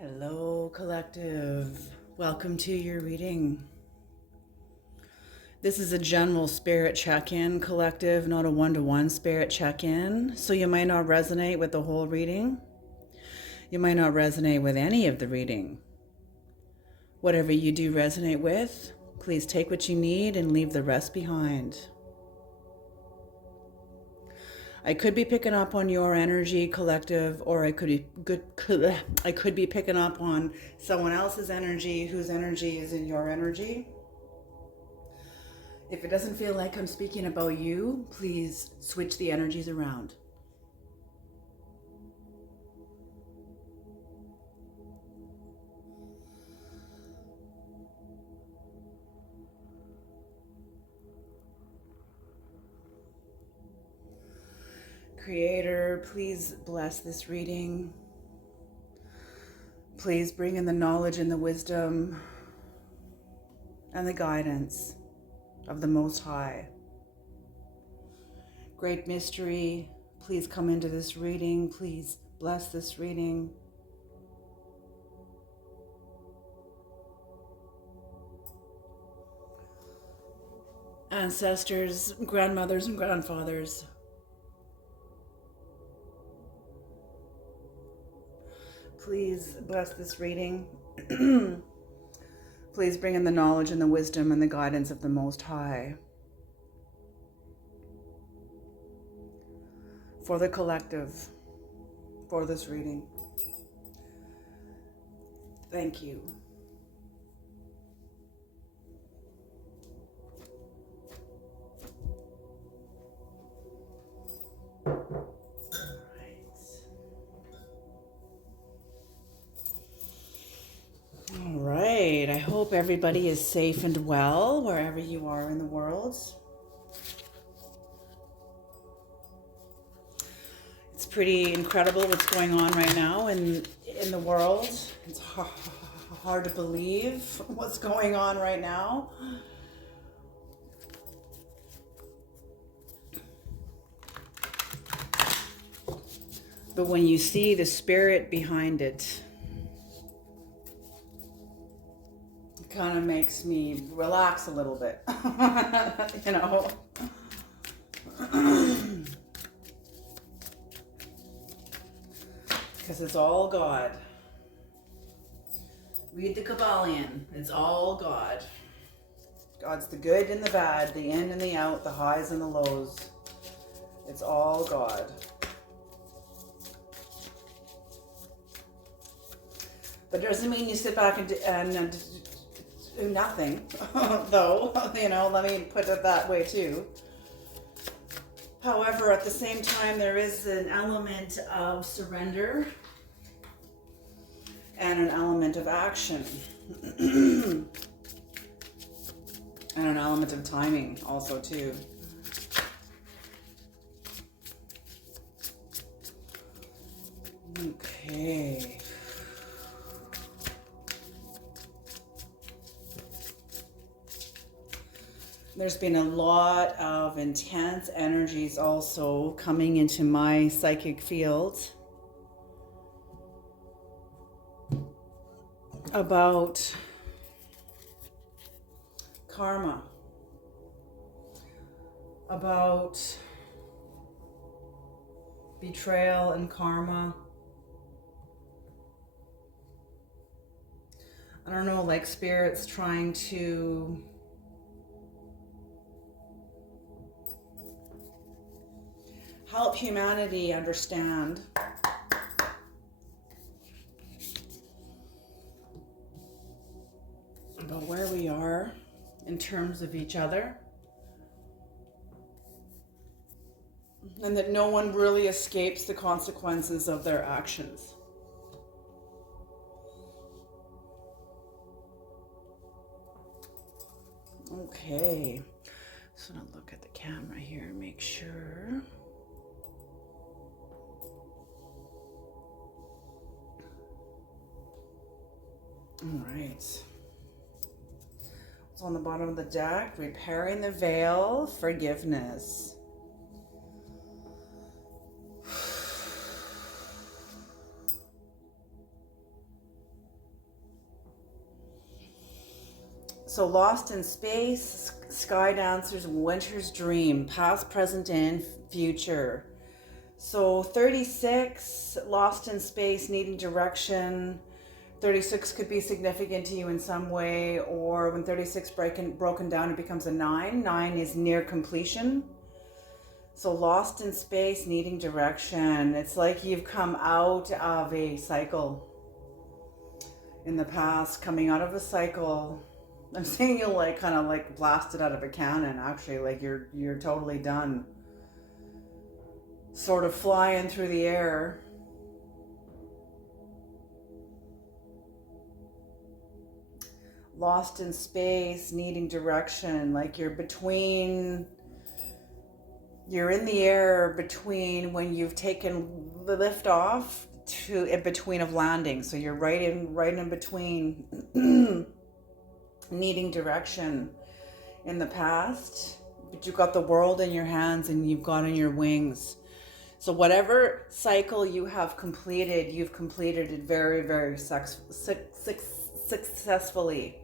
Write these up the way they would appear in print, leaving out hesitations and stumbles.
Hello, collective. Welcome to your reading. This is a general spirit check-in, collective, not a one-to-one spirit check-in. So you might not resonate with the whole reading. You might not resonate with any of the reading. Whatever you do resonate with, please take what you need and leave the rest behind. I could be picking up on your energy, collective, or I could be picking up on someone else's energy, whose energy is in your energy. If it doesn't feel like I'm speaking about you, please switch the energies around. Creator, please bless this reading. Please bring in the knowledge and the wisdom and the guidance of the Most High. Great mystery, please come into this reading. Please bless this reading. Ancestors, grandmothers, and grandfathers, please bless this reading. Please bring in the knowledge and the wisdom and the guidance of the Most High. For the collective, for this reading. Thank you. All right, I hope everybody is safe and well wherever you are in the world. It's pretty incredible what's going on right now in the world. It's hard to believe what's going on right now. But when you see the spirit behind it, it kind of makes me relax a little bit, you know. Because it's all God. Read the Kabbalion. It's all God. God's the good and the bad, the in and the out, the highs and the lows. It's all God. But it doesn't mean you sit back and do nothing, though, you know, let me put it that way too. However, at the same time, there is an element of surrender and an element of action and an element of timing also too. Okay. There's been a lot of intense energies also coming into my psychic field about karma, about betrayal and karma. I don't know, like spirits trying to help humanity understand about where we are in terms of each other, and that no one really escapes the consequences of their actions. Okay, so I'm gonna look at the camera here and make sure. All right. What's on the bottom of the deck? Repairing the veil, forgiveness. So lost in space, sky dancers, winter's dream, past, present, and future. So 36, lost in space, needing direction. 36 could be significant to you in some way, or when 36 broken down, it becomes a 9. 9 is near completion. So lost in space, needing direction. It's like you've come out of a cycle in the past, coming out of a cycle. I'm saying you're like kind of like blasted out of a cannon, actually, like you're totally done. Sort of flying through the air. Lost in space, needing direction, like you're in the air between when you've taken the lift off to in between of landing. So you're right in between needing direction in the past, but you've got the world in your hands and you've got on your wings. So whatever cycle you have completed, you've completed it very, very successfully.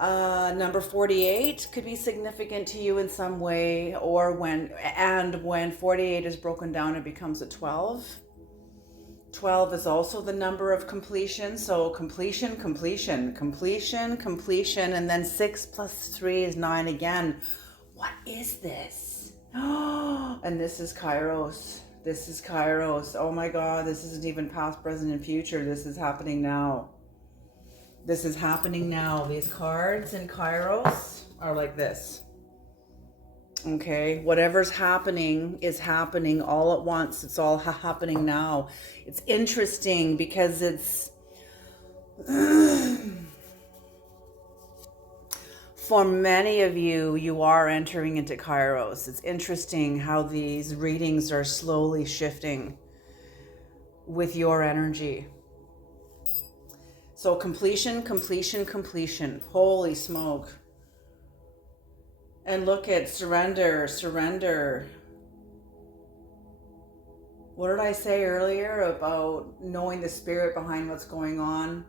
Number 48 could be significant to you in some way, or when 48 is broken down, it becomes a 12. 12 is also the number of completion. So completion, and then 6 plus 3 is 9 again. What is this? And this is Kairos. Oh my God, this isn't even past, present, and future. This is happening now. These cards in Kairos are like this. Okay, whatever's happening is happening all at once. It's all happening now. It's interesting because it's for many of you, you are entering into Kairos. It's interesting how these readings are slowly shifting with your energy. So completion. Holy smoke. And look at surrender. What did I say earlier about knowing the spirit behind what's going on?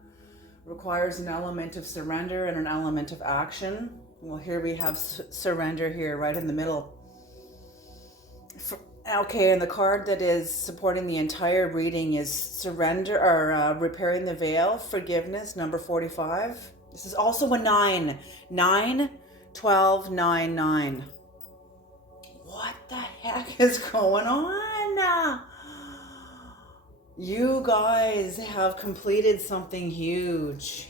Requires an element of surrender and an element of action. Well, here we have surrender here, right in the middle. Okay, and the card that is supporting the entire reading is surrender, or repairing the veil, forgiveness, number 45. This is also a 9. 9, 12, 9, 9. What the heck is going on? You guys have completed something huge.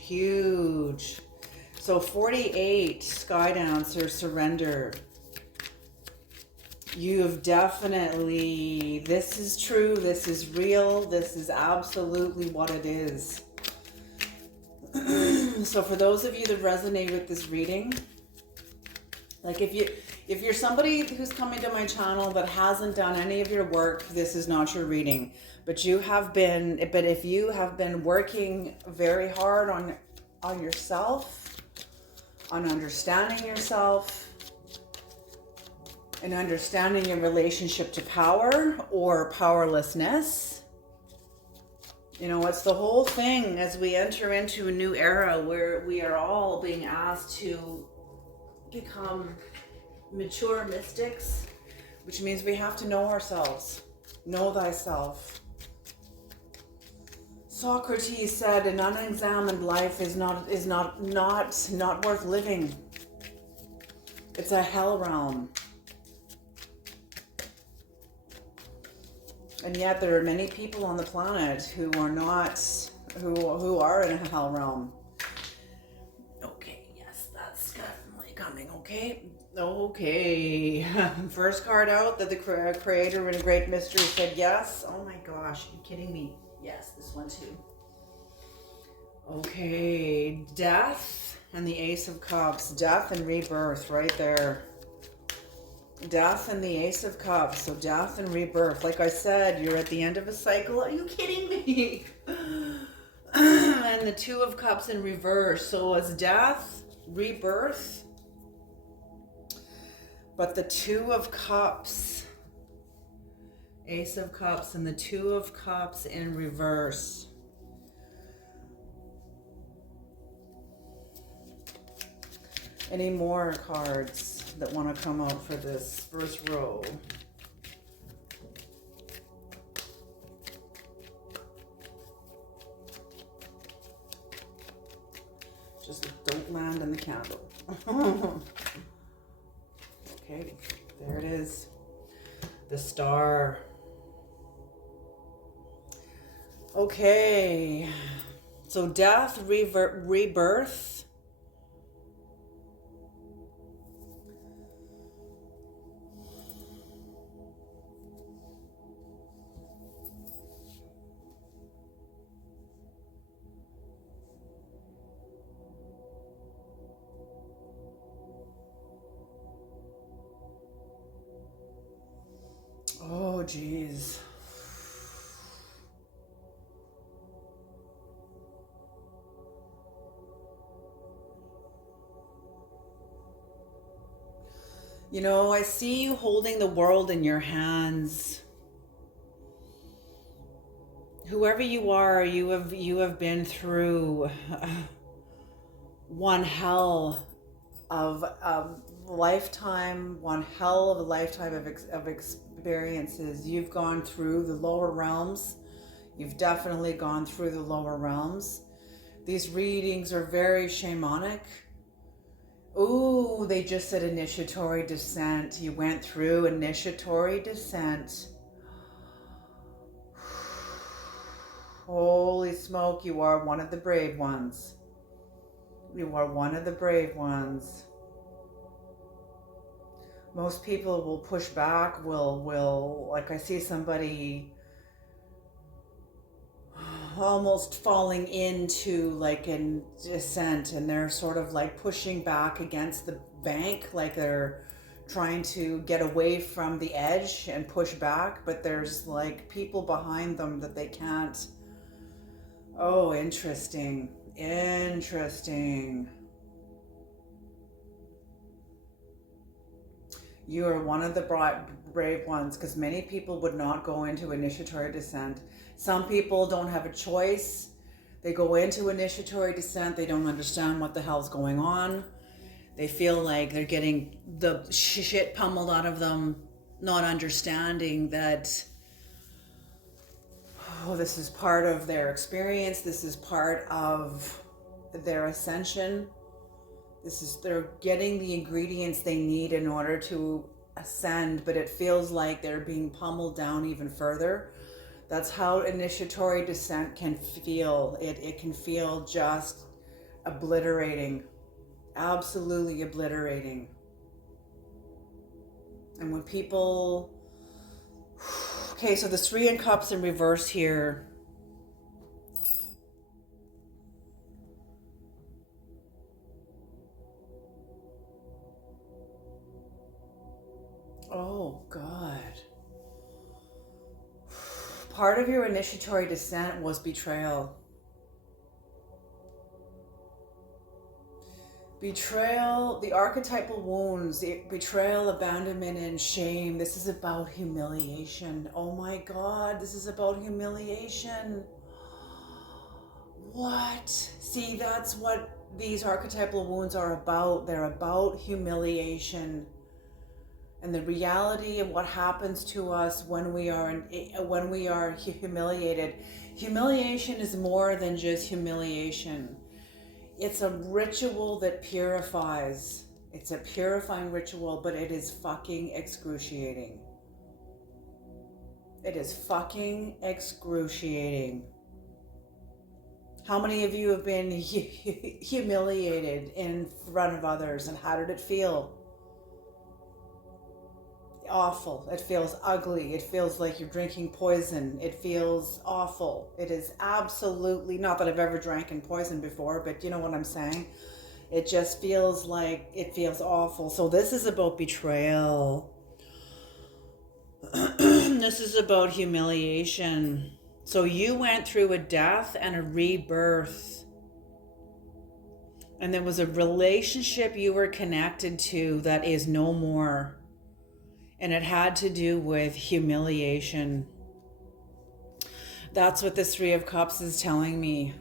So 48, Sky Dancer, surrender. You've definitely, this is true, this is real, this is absolutely what it is. So for those of you that resonate with this reading, like if you're somebody who's coming to my channel that hasn't done any of your work, this is not your reading. But if you have been working very hard on yourself, on understanding yourself, and understanding your relationship to power or powerlessness, it's the whole thing as we enter into a new era where we are all being asked to become mature mystics, which means we have to know ourselves. Know thyself. Socrates said an unexamined life is not worth living. It's a hell realm. And yet there are many people on the planet who are in a hell realm. Okay, yes, that's definitely coming, okay? Okay. First card out that the creator in a great mystery said yes. Oh my gosh, are you kidding me? Yes, this one too. Okay, death and the Ace of Cups. Death and rebirth right there. Death and the Ace of Cups. So death and rebirth. Like I said, you're at the end of a cycle. Are you kidding me? And the Two of Cups in reverse. So it's death, rebirth. But the Two of Cups, Ace of Cups, and the Two of Cups in reverse. Any more cards that want to come out for this first row? Just don't land in the candle. Okay, there it is. The Star. Okay, so death, rebirth. Oh, geez. You know, I see you holding the world in your hands. Whoever you are, you have been through one hell of a lifetime, one hell of a lifetime of experiences. You've gone through the lower realms. You've definitely gone through the lower realms. These readings are very shamanic. Ooh, they just said initiatory descent. You went through initiatory descent. Holy smoke, you are one of the brave ones. You are one of the brave ones. Most people will push back, will like I see somebody almost falling into like a descent, and they're sort of like pushing back against the bank, like they're trying to get away from the edge and push back, but there's like people behind them that they can't. Oh, interesting. Interesting. You are one of the brave ones, because many people would not go into initiatory descent. Some people don't have a choice. They go into initiatory descent. They don't understand what the hell's going on. They feel like they're getting the shit pummeled out of them, not understanding that, oh, this is part of their experience. This is part of their ascension. They're getting the ingredients they need in order to ascend, but it feels like they're being pummeled down even further. That's how initiatory descent can feel. It can feel just obliterating, absolutely obliterating. And when people, okay, so the Three of Cups in reverse here. Oh, God. Part of your initiatory descent was betrayal. Betrayal, the archetypal wounds, betrayal, abandonment, and shame. This is about humiliation. Oh my God, this is about humiliation. What? See, that's what these archetypal wounds are about. They're about humiliation. And the reality of what happens to us when we are humiliated. Humiliation is more than just humiliation. It's a ritual that purifies. It's a purifying ritual, but it is fucking excruciating. It is fucking excruciating. How many of you have been humiliated in front of others, and how did it feel? Awful. It feels ugly. It feels like you're drinking poison. It feels awful. It is absolutely, not that I've ever drank in poison before, but you know what I'm saying? It just feels like, it feels awful. So this is about betrayal. This is about humiliation. So you went through a death and a rebirth. And there was a relationship you were connected to that is no more. And it had to do with humiliation. That's what the Three of Cups is telling me.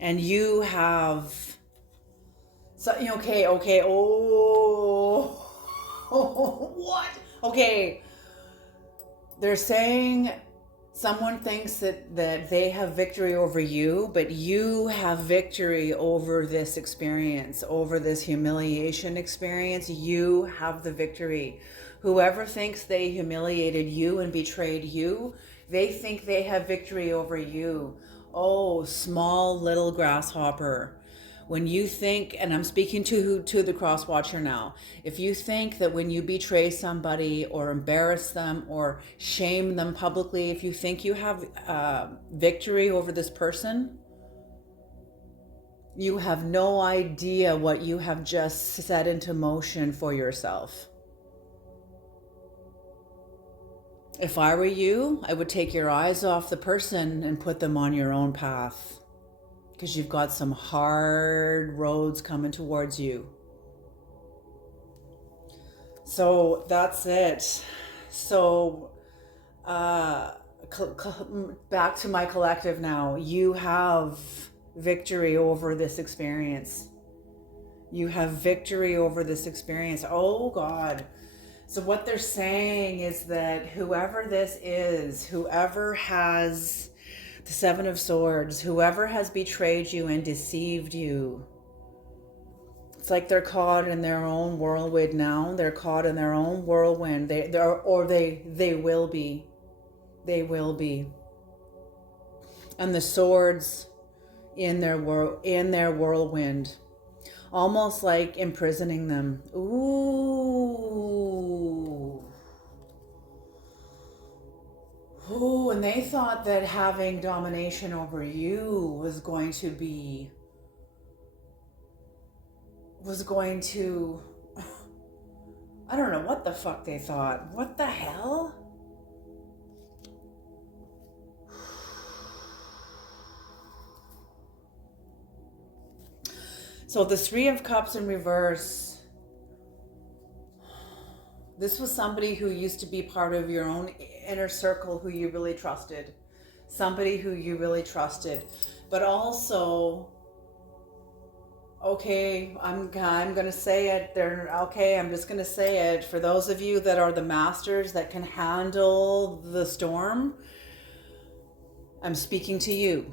And you have, so, okay, oh, what? Okay, they're saying someone thinks that they have victory over you, but you have victory over this experience, over this humiliation experience. You have the victory. Whoever thinks they humiliated you and betrayed you, they think they have victory over you. Oh, small little grasshopper. When you think, and I'm speaking to the cross watcher now, if you think that when you betray somebody or embarrass them or shame them publicly, if you think you have victory over this person, you have no idea what you have just set into motion for yourself. If I were you, I would take your eyes off the person and put them on your own path, because you've got some hard roads coming towards you. So that's it. So back to my collective now. You have victory over this experience. You have victory over this experience. Oh God. So what they're saying is that whoever this is, whoever has the Seven of Swords, whoever has betrayed you and deceived you, it's like they're caught in their own whirlwind now. They're caught in their own whirlwind. They will be. They will be. And the swords in their whirlwind, almost like imprisoning them. Ooh. Ooh, and they thought that having domination over you was going to, I don't know what the fuck they thought. What the hell? So the Three of Cups in reverse. This was somebody who used to be part of your own inner circle, who you really trusted. Somebody who you really trusted. But also, okay, I'm gonna say it. I'm just gonna say it. For those of you that are the masters that can handle the storm, I'm speaking to you.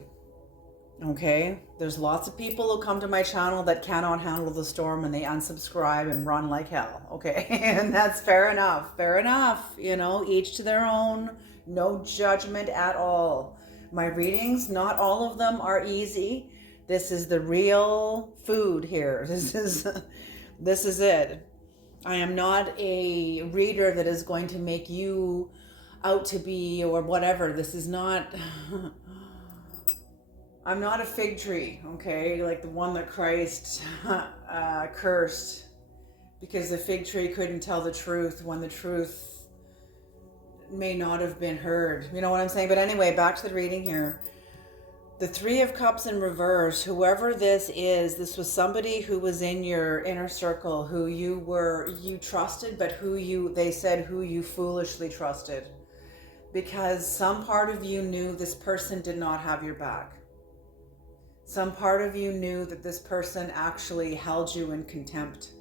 Okay, there's lots of people who come to my channel that cannot handle the storm and they unsubscribe and run like hell. Okay, and that's fair enough. Fair enough. Each to their own. No judgment at all. My readings, not all of them are easy. This is the real food here. This is it. I am not a reader that is going to make you out to be or whatever. This is not. I'm not a fig tree, okay? Like the one that Christ cursed because the fig tree couldn't tell the truth when the truth may not have been heard. You know what I'm saying? But anyway, back to the reading here. The Three of Cups in reverse, whoever this is, this was somebody who was in your inner circle, who you trusted, but they said who you foolishly trusted. Because some part of you knew this person did not have your back. Some part of you knew that this person actually held you in contempt.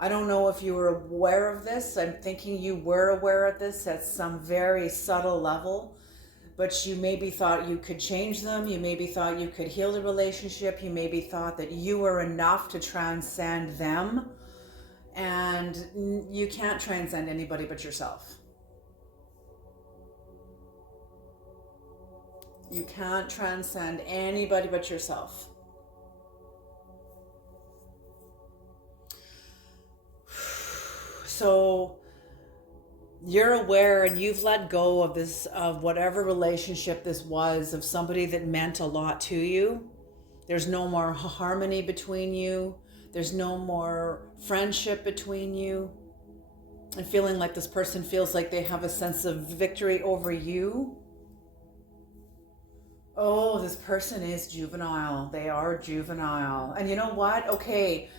I don't know if you were aware of this. I'm thinking you were aware of this at some very subtle level, but you maybe thought you could change them. You maybe thought you could heal the relationship. You maybe thought that you were enough to transcend them, and you can't transcend anybody but yourself. You can't transcend anybody but yourself. So you're aware and you've let go of this, of whatever relationship this was, of somebody that meant a lot to you. There's no more harmony between you. There's no more friendship between you. And feeling like this person feels like they have a sense of victory over you. Oh, this person is juvenile. They are juvenile. And you know what? Okay,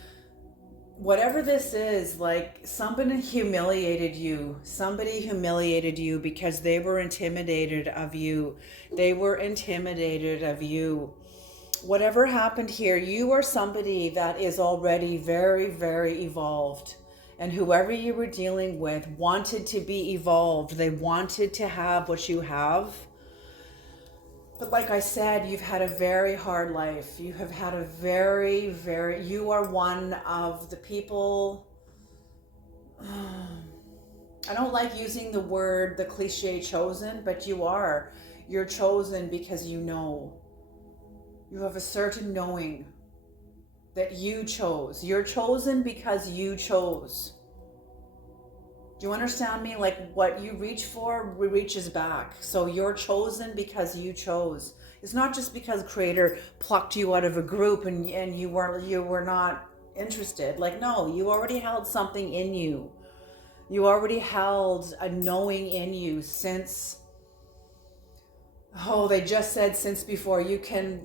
whatever this is, like somebody humiliated you. Somebody humiliated you because they were intimidated of you. They were intimidated of you. Whatever happened here, you are somebody that is already very, very evolved. And whoever you were dealing with wanted to be evolved. They wanted to have what you have. But like I said, you've had a very hard life. You have had a you are one of the people. I don't like using the word, the cliche chosen, but you are. You're chosen because you know. You have a certain knowing that you chose. You're chosen because you chose. Do you understand me? Like what you reach for reaches back. So you're chosen because you chose. It's not just because Creator plucked you out of a group and you were not interested. Like no, you already held something in you. You already held a knowing in you since, they just said since before you can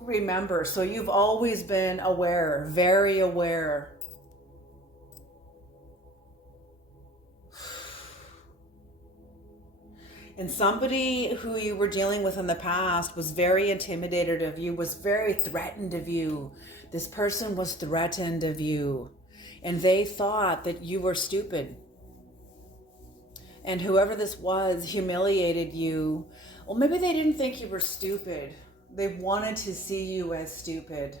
remember. So you've always been aware, very aware. And somebody who you were dealing with in the past was very intimidated of you, was very threatened of you. This person was threatened of you. And they thought that you were stupid. And whoever this was humiliated you. Well, maybe they didn't think you were stupid. They wanted to see you as stupid.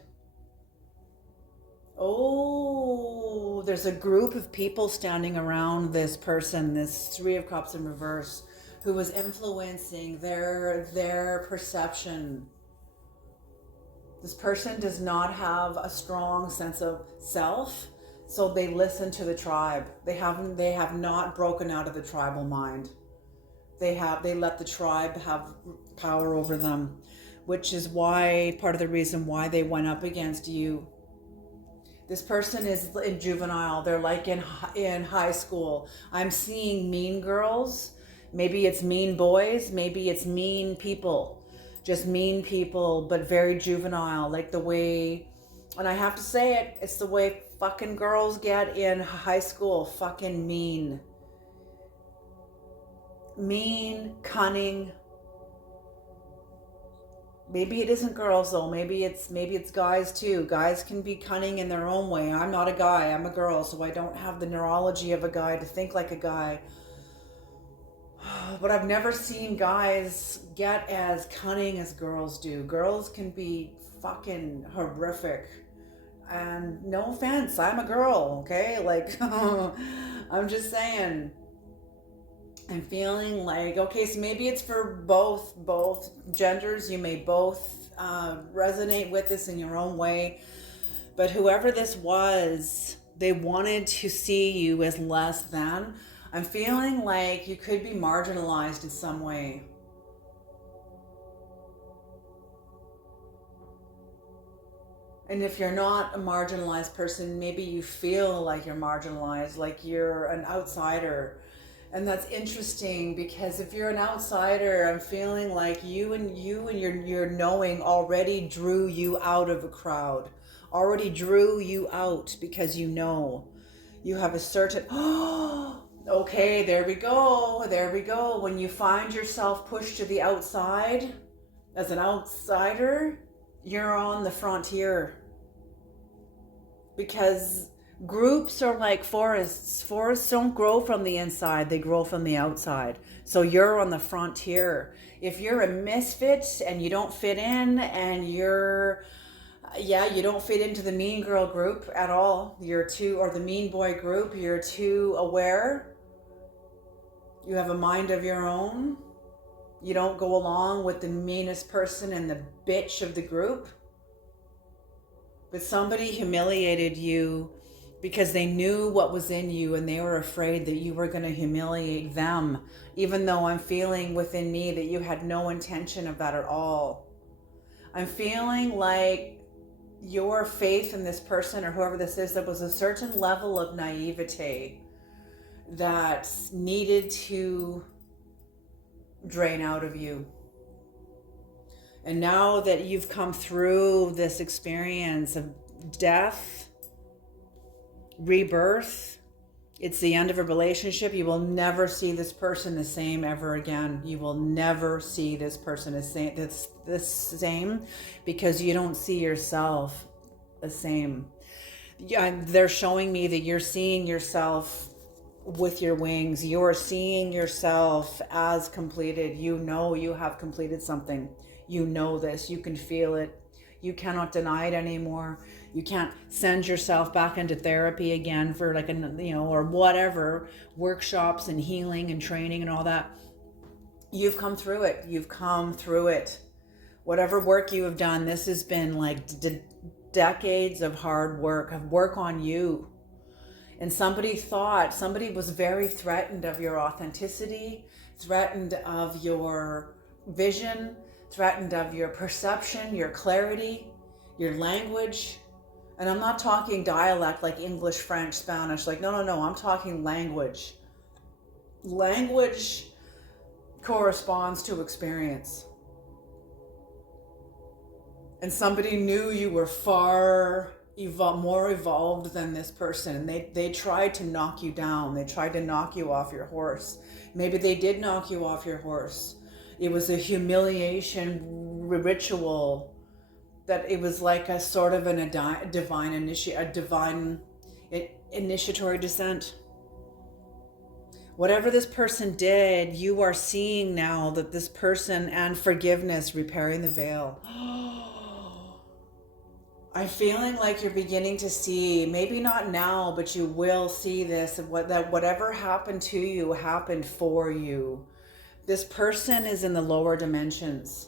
Oh, there's a group of people standing around this person, this Three of Cups in reverse, who was influencing their perception. This person does not have a strong sense of self, so they listen to the tribe. They have not broken out of the tribal mind. They let the tribe have power over them, which is why part of the reason why they went up against you. This person is in juvenile. They're like in high school. I'm seeing mean girls. Maybe it's mean boys. Maybe it's mean people. Just mean people, but very juvenile. Like the way, and I have to say it, it's the way fucking girls get in high school. Fucking mean. Mean, cunning. Maybe it isn't girls though. Maybe it's guys too. Guys can be cunning in their own way. I'm not a guy. I'm a girl, so I don't have the neurology of a guy to think like a guy. But I've never seen guys get as cunning as girls do. Girls can be fucking horrific. And no offense, I'm a girl, okay? Like, I'm just saying. I'm feeling like, okay, so maybe it's for both genders. You may both resonate with this in your own way. But whoever this was, they wanted to see you as less than. I'm feeling like you could be marginalized in some way. And if you're not a marginalized person, maybe you feel like you're marginalized, like you're an outsider. And that's interesting because if you're an outsider, I'm feeling like you and your knowing already drew you out of a crowd, already drew you out because you know you have a certain, okay, there we go. When you find yourself pushed to the outside as an outsider, you're on the frontier. Because groups are like forests. Forests don't grow from the inside, they grow from the outside. So you're on the frontier. If you're a misfit and you don't fit in and you don't fit into the mean girl group at all, or the mean boy group, you're too aware. You have a mind of your own. You don't go along with the meanest person and the bitch of the group. But somebody humiliated you because they knew what was in you and they were afraid that you were going to humiliate them, even though I'm feeling within me that you had no intention of that at all. I'm feeling like your faith in this person or whoever this is, there was a certain level of naivete that needed to drain out of you. And now that you've come through this experience of death, rebirth. It's the end of a relationship. You will never see this person the same ever again. You will never see this person the same because you don't see yourself the same. They're showing me that you're seeing yourself with your wings. You're seeing yourself as completed. You know you have completed something. You know this. You can feel it. You cannot deny it anymore. You can't send yourself back into therapy again for or whatever, workshops and healing and training and all that. You've come through it. You've come through it. Whatever work you have done, this has been like decades of hard work, of work on you. And somebody was very threatened of your authenticity, threatened of your vision, threatened of your perception, your clarity, your language. And I'm not talking dialect like English, French, Spanish. Like, no. I'm talking language. Language corresponds to experience. And somebody knew you were far more evolved than this person. And they tried to knock you down. They tried to knock you off your horse. Maybe they did knock you off your horse. It was a humiliation ritual that it was like a sort of a divine initiatory descent. Whatever this person did, you are seeing now that this person, and forgiveness, repairing the veil. I'm feeling like you're beginning to see, maybe not now, but you will see this, that whatever happened to you happened for you. This person is in the lower dimensions.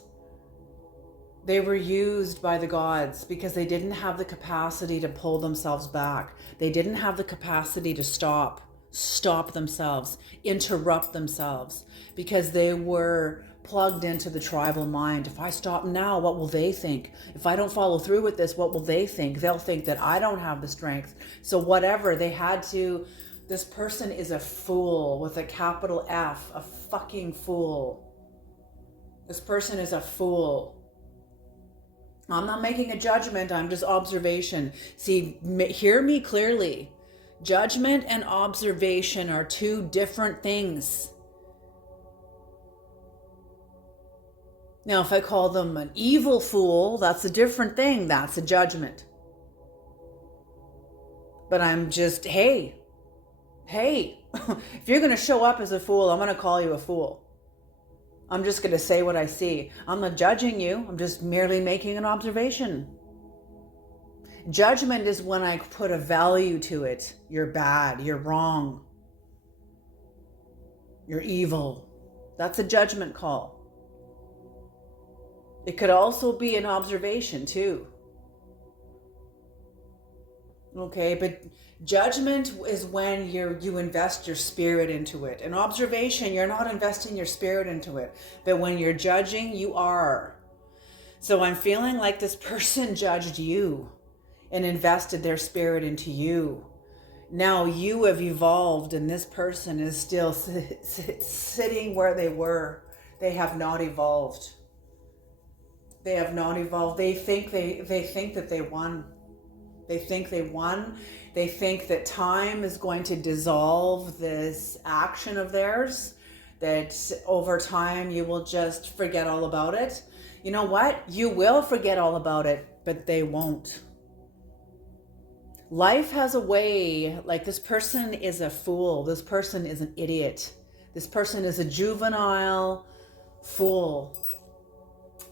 They were used by the gods because they didn't have the capacity to pull themselves back. They didn't have the capacity to stop themselves, interrupt themselves, because they were plugged into the tribal mind. If I stop now, what will they think? If I don't follow through with this, what will they think? They'll think that I don't have the strength. So whatever, they had to. This person is a fool with a capital F, a fucking fool. This person is a fool. I'm not making a judgment, I'm just observation. See, hear me clearly. Judgment and observation are two different things. Now, if I call them an evil fool, that's a different thing. That's a judgment. But I'm just, hey, if you're going to show up as a fool, I'm going to call you a fool. I'm just going to say what I see. I'm not judging you. I'm just merely making an observation. Judgment is when I put a value to it. You're bad. You're wrong. You're evil. That's a judgment call. It could also be an observation too. Okay, but judgment is when you invest your spirit into it. An observation, you're not investing your spirit into it. But when you're judging, you are. So I'm feeling like this person judged you and invested their spirit into you. Now you have evolved and this person is still sitting where they were. They have not evolved. They have not evolved. They think that they won. They think they won. They think that time is going to dissolve this action of theirs, that over time you will just forget all about it. You know what? You will forget all about it, but they won't. Life has a way, like this person is a fool. This person is an idiot. This person is a juvenile fool.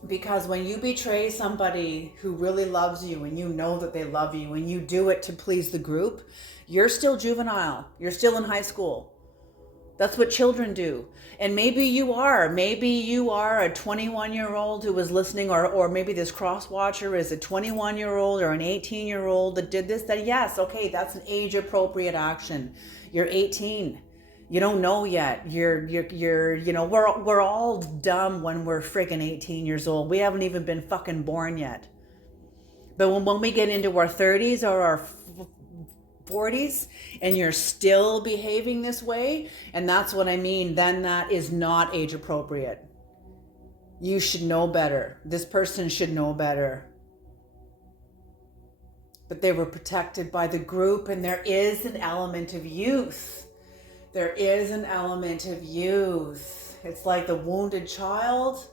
Because when you betray somebody who really loves you and you know that they love you and you do it to please the group, you're still juvenile. You're still in high school. That's what children do. And maybe you are. Maybe you are a 21-year-old who was listening, or maybe this cross-watcher is a 21-year-old or an 18-year-old that did this, that yes, okay, that's an age-appropriate action. You're 18. You don't know yet. You're we're all dumb when we're freaking 18 years old. We haven't even been fucking born yet. But when we get into our 30s or our 40s and you're still behaving this way, and that's what I mean, then that is not age appropriate. You should know better. This person should know better. but they were protected by the group. And there is an element of youth. There is an element of youth. It's like the wounded child,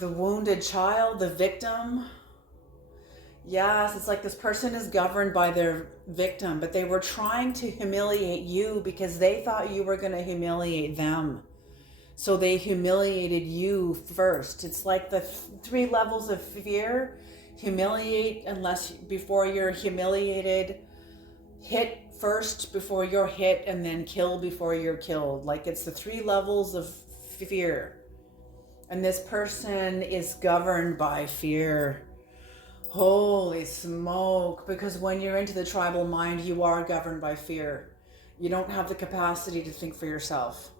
the victim. Yes, it's like this person is governed by their victim, but they were trying to humiliate you because they thought you were going to humiliate them. So they humiliated you first. It's like the 3 levels of fear. Humiliate before you're humiliated. Hit first before you're hit, and then kill before you're killed. Like it's the 3 levels of fear. And this person is governed by fear. Holy smoke. Because when you're into the tribal mind, you are governed by fear. You don't have the capacity to think for yourself.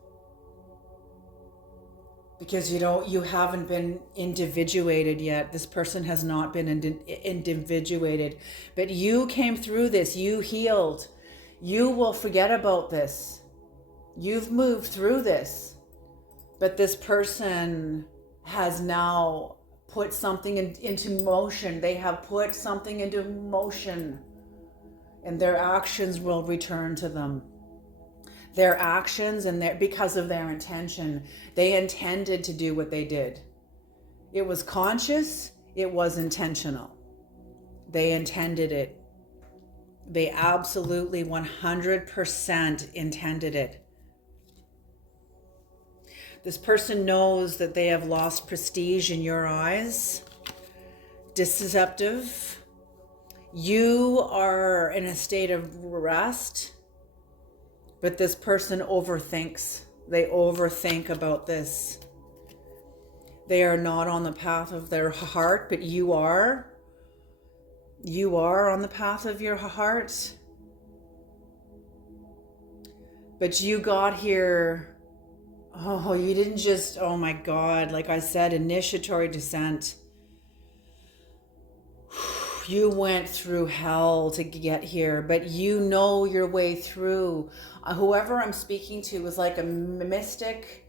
Because you haven't been individuated yet. This person has not been individuated. But you came through this. You healed. You will forget about this. You've moved through this. But this person has now put something into motion. They have put something into motion. And their actions will return to them. Their actions and because of their intention, they intended to do what they did. It was conscious, it was intentional. They intended it. They absolutely 100% intended it. This person knows that they have lost prestige in your eyes. Deceptive. You are in a state of rest. But this person overthinks. They overthink about this. They are not on the path of their heart, but you are. You are on the path of your heart. But you got here. Oh, you didn't just, oh my God, like I said, initiatory descent. You went through hell to get here, but you know your way through. Whoever I'm speaking to is like a mystic.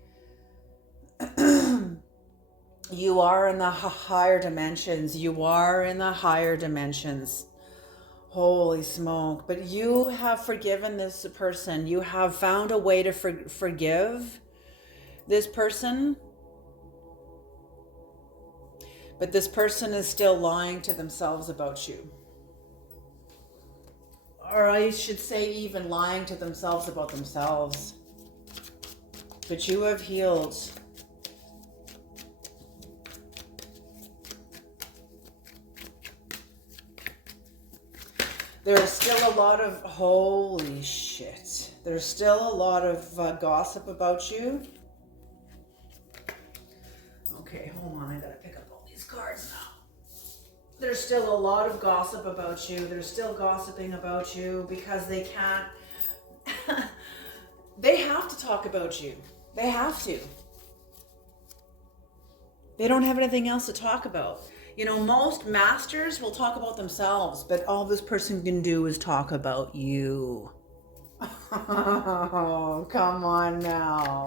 You are in the higher dimensions. You are in the higher dimensions. Holy smoke. But you have forgiven this person. You have found a way to forgive this person. But this person is still lying to themselves about you. Or I should say even lying to themselves about themselves. But you have healed. There's still a lot of, holy shit. There's still a lot of gossip about you. Okay, hold on, I gotta pick up all these cards now. There's still a lot of gossip about you. They're still gossiping about you because they can't, they have to talk about you. They have to. They don't have anything else to talk about. You know, most masters will talk about themselves, but all this person can do is talk about you. Oh, come on now.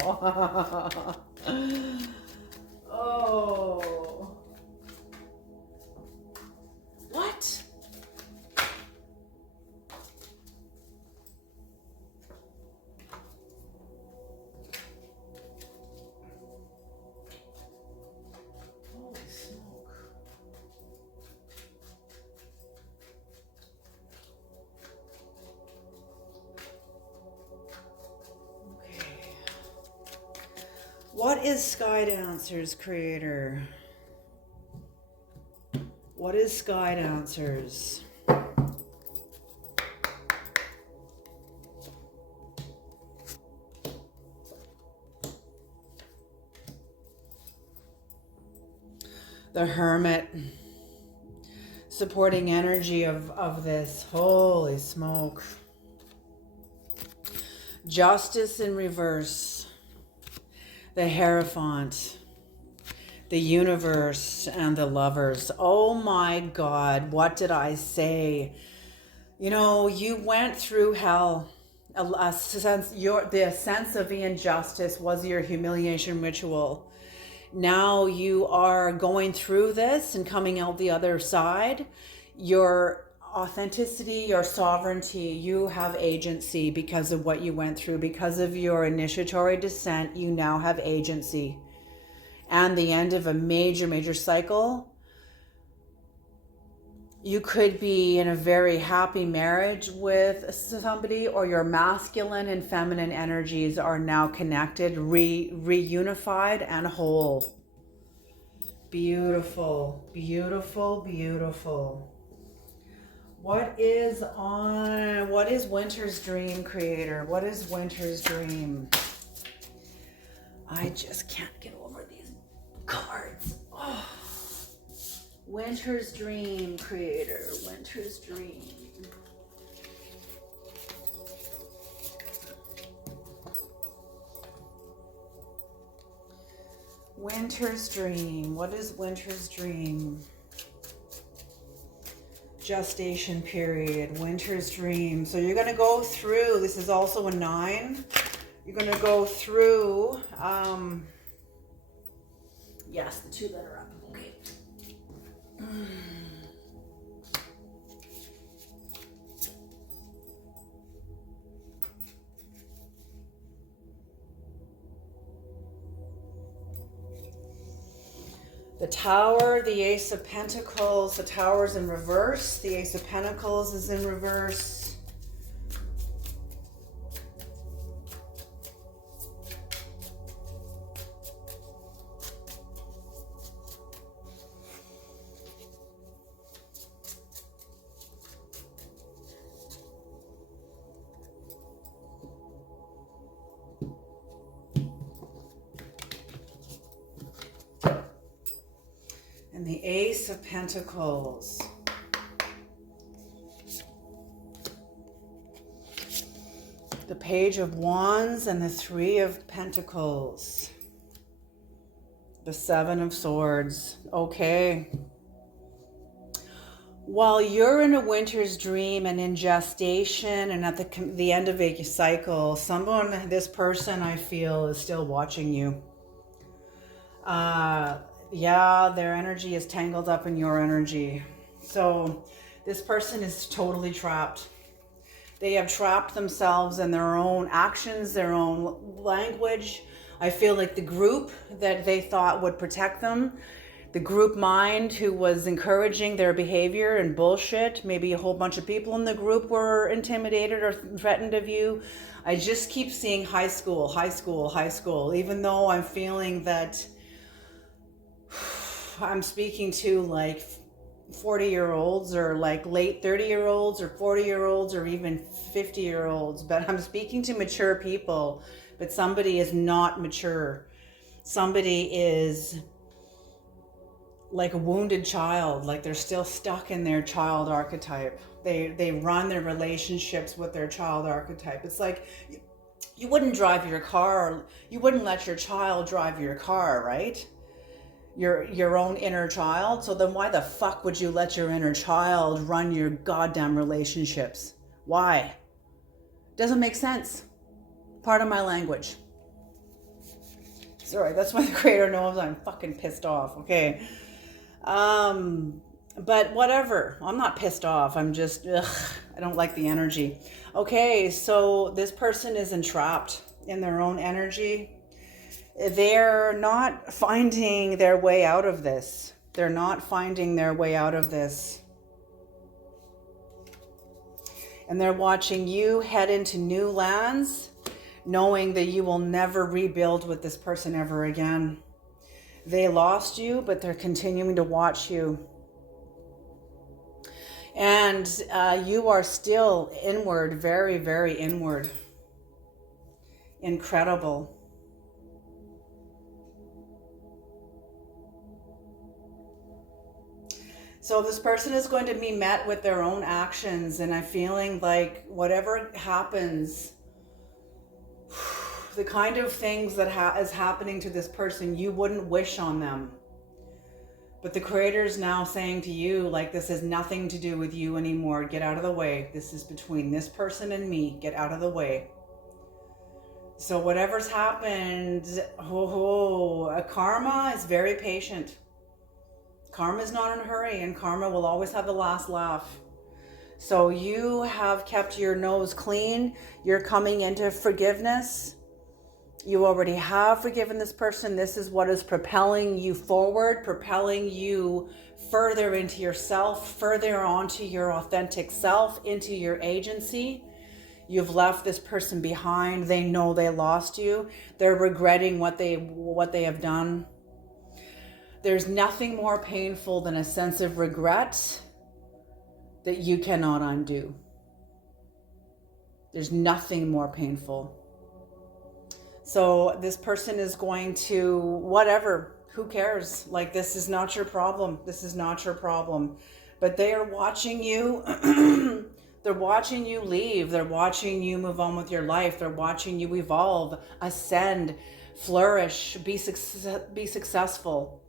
Oh. What? Holy smoke. Okay. What is Sky Dancers, creator? What is Sky Dancers? The Hermit. Supporting energy of this. Holy smoke. Justice in reverse. The Hierophant. The Universe and the Lovers. Oh my God, what did I say? You know, you went through hell. The sense of the injustice was your humiliation ritual. Now you are going through this and coming out the other side. your authenticity, your sovereignty. You have agency because of what you went through. Because of your initiatory descent, you now have agency. And the end of a major, major cycle. You could be in a very happy marriage with somebody, or your masculine and feminine energies are now connected, reunified and whole. Beautiful, beautiful, beautiful. What is Winter's dream, creator? What is Winter's dream? I just can't get over these cards. Oh. Winter's dream, creator. Winter's dream. Winter's dream. What is Winter's dream? Gestation period. Winter's dream. So you're going to go through. This is also a 9. You're going to go through. Yes, the 2 that are up. Okay. The Tower, the Ace of Pentacles. The Tower's in reverse. The Ace of Pentacles is in reverse. And the Ace of Pentacles. The Page of Wands and the 3 of Pentacles. The 7 of Swords. Okay. While you're in a winter's dream and in gestation and at the end of a cycle, this person I feel is still watching you. Yeah, their energy is tangled up in your energy. So this person is totally trapped. They have trapped themselves in their own actions, their own language. I feel like the group that they thought would protect them, the group mind who was encouraging their behavior and bullshit, maybe a whole bunch of people in the group were intimidated or threatened of you. I just keep seeing high school, high school, high school, even though I'm feeling that I'm speaking to like 40-year-olds or like late 30-year-olds or 40-year-olds or even 50-year-olds, but I'm speaking to mature people. But somebody is not mature. Somebody is like a wounded child, like they're still stuck in their child archetype. They run their relationships with their child archetype. It's like you wouldn't drive your car, you wouldn't let your child drive your car, right? Your own inner child. So then why the fuck would you let your inner child run your goddamn relationships? Why? Doesn't make sense. Part of my language. Sorry, that's why the creator knows I'm fucking pissed off. Okay. But whatever. I'm not pissed off. I'm just, I don't like the energy. Okay, so this person is entrapped in their own energy. They're not finding their way out of this. They're not finding their way out of this. And they're watching you head into new lands, knowing that you will never rebuild with this person ever again. They lost you, but they're continuing to watch you. And you are still inward, very, very inward. Incredible. So this person is going to be met with their own actions, and I'm feeling like whatever happens, the kind of things that is happening to this person, you wouldn't wish on them. But the creator is now saying to you, like, this has nothing to do with you anymore. Get out of the way. This is between this person and me. Get out of the way. So whatever's happened, karma is very patient. Karma is not in a hurry, and karma will always have the last laugh. So you have kept your nose clean. You're coming into forgiveness. You already have forgiven this person. This is what is propelling you forward, propelling you further into yourself, further onto your authentic self, into your agency. You've left this person behind. They know they lost you. They're regretting what they have done. There's nothing more painful than a sense of regret that you cannot undo. There's nothing more painful. So this person is going to, whatever, who cares? Like, this is not your problem. This is not your problem. But they are watching you. They're watching you leave. They're watching you move on with your life. They're watching you evolve, ascend, flourish, be successful.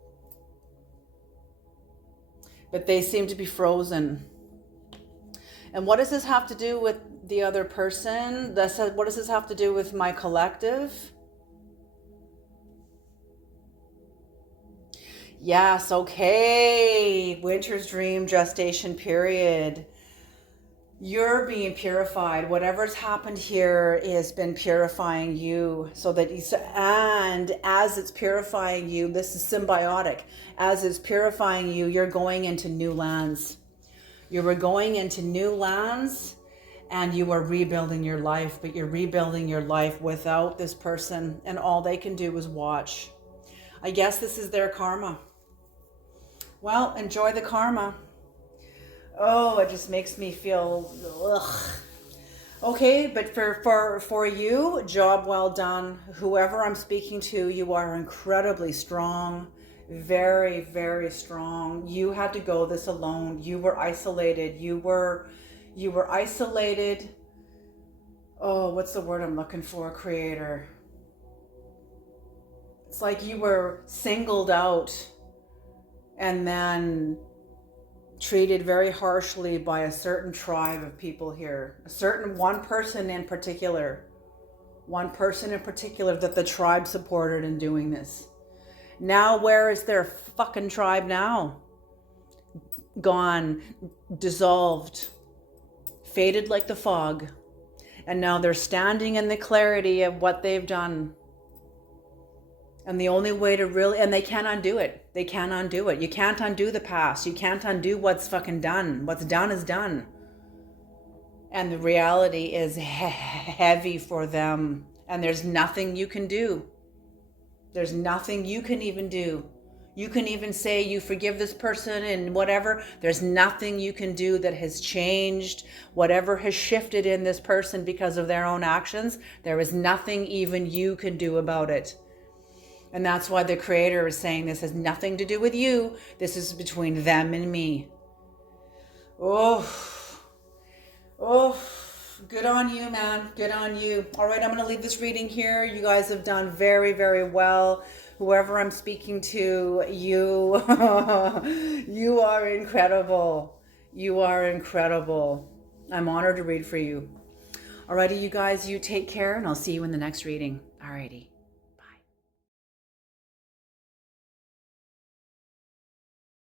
But they seem to be frozen. And what does this have to do with the other person? What does this have to do with my collective? Yes, okay. Winter's dream, gestation period. You're being purified. Whatever's happened here has been purifying you, and as it's purifying you, this is symbiotic. As it's purifying you, you're going into new lands. You were going into new lands and you are rebuilding your life, but you're rebuilding your life without this person, and all they can do is watch. I guess this is their karma. Well, enjoy the karma. Oh, it just makes me feel ugh. Okay, but for you, job well done. Whoever I'm speaking to, you are incredibly strong. Very, very strong. You had to go this alone. You were isolated. You were isolated. Oh, what's the word I'm looking for, creator? It's like you were singled out and then treated very harshly by a certain tribe of people here. One person in particular that the tribe supported in doing this. Now, where is their fucking tribe now? Gone, dissolved, faded like the fog. And now they're standing in the clarity of what they've done. And the only way to really, and they can't undo it. They can't undo it. You can't undo the past. You can't undo what's fucking done. What's done is done. And the reality is heavy for them. And there's nothing you can do. There's nothing you can even do. You can even say you forgive this person and whatever. There's nothing you can do that has changed. Whatever has shifted in this person because of their own actions, there is nothing even you can do about it. And that's why the creator is saying this has nothing to do with you. This is between them and me. Oh, good on you, man. Good on you. All right, I'm going to leave this reading here. You guys have done very, very well. Whoever I'm speaking to, you, you are incredible. You are incredible. I'm honored to read for you. Alrighty, you guys, you take care, and I'll see you in the next reading. Alrighty.